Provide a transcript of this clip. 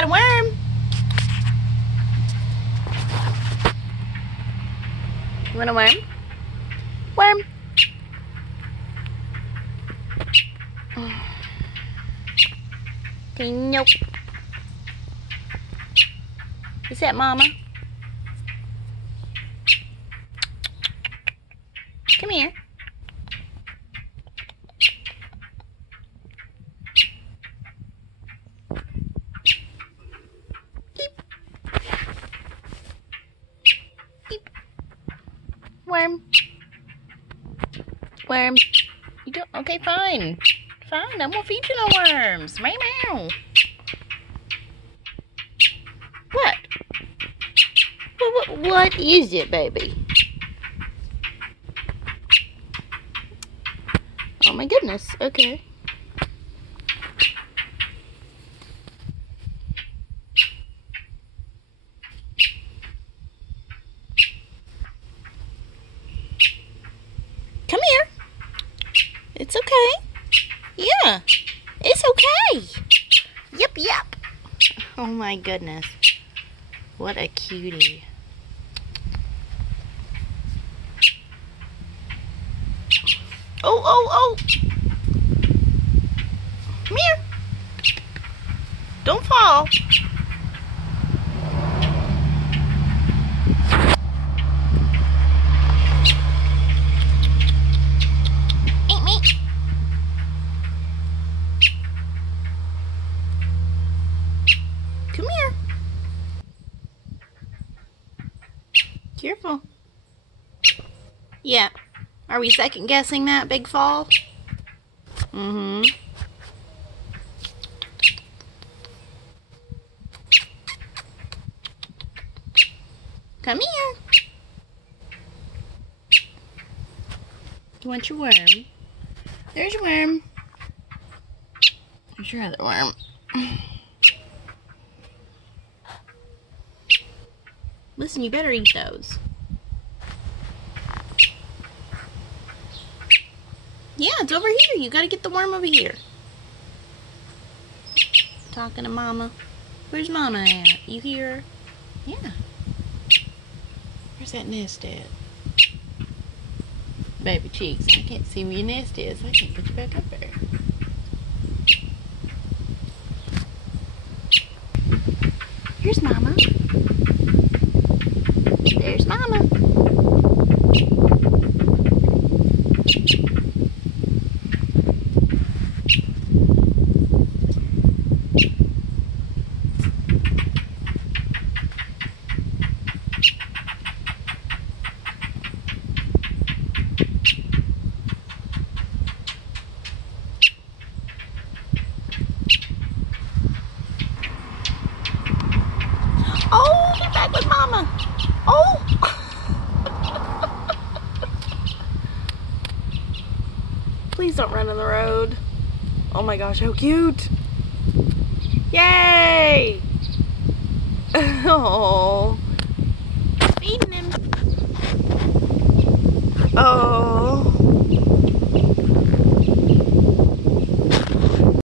got a worm. You want a worm? Worm. Okay, nope. Is that Mama? Come here. Beep. Beep. Worm. Worm. You don't? Okay, fine. Fine, I'm gonna feed you no worms. Meow meow. What? What is it, baby? Oh my goodness, okay. Come here. It's okay. Yeah, it's okay. Yep, yep. Oh my goodness. What a cutie. Oh, oh, oh. Come here. Don't fall. Ain't me. Come here. Careful. Yeah. Are we second guessing that big fall? Mm-hmm. Come here. You want your worm? There's your worm. There's your other worm. Listen, you better eat those. Yeah, it's over here. You gotta get the worm over here. Talking to Mama. Where's Mama at? You hear her? Yeah. Where's that nest at? Baby cheeks, I can't see where your nest is. I can't put you back up there. Here's Mama. There's Mama. Oh, you're back with Mama. Oh. Please don't run in the road. Oh my gosh, how cute. Yay. Oh. Feeding him. Oh.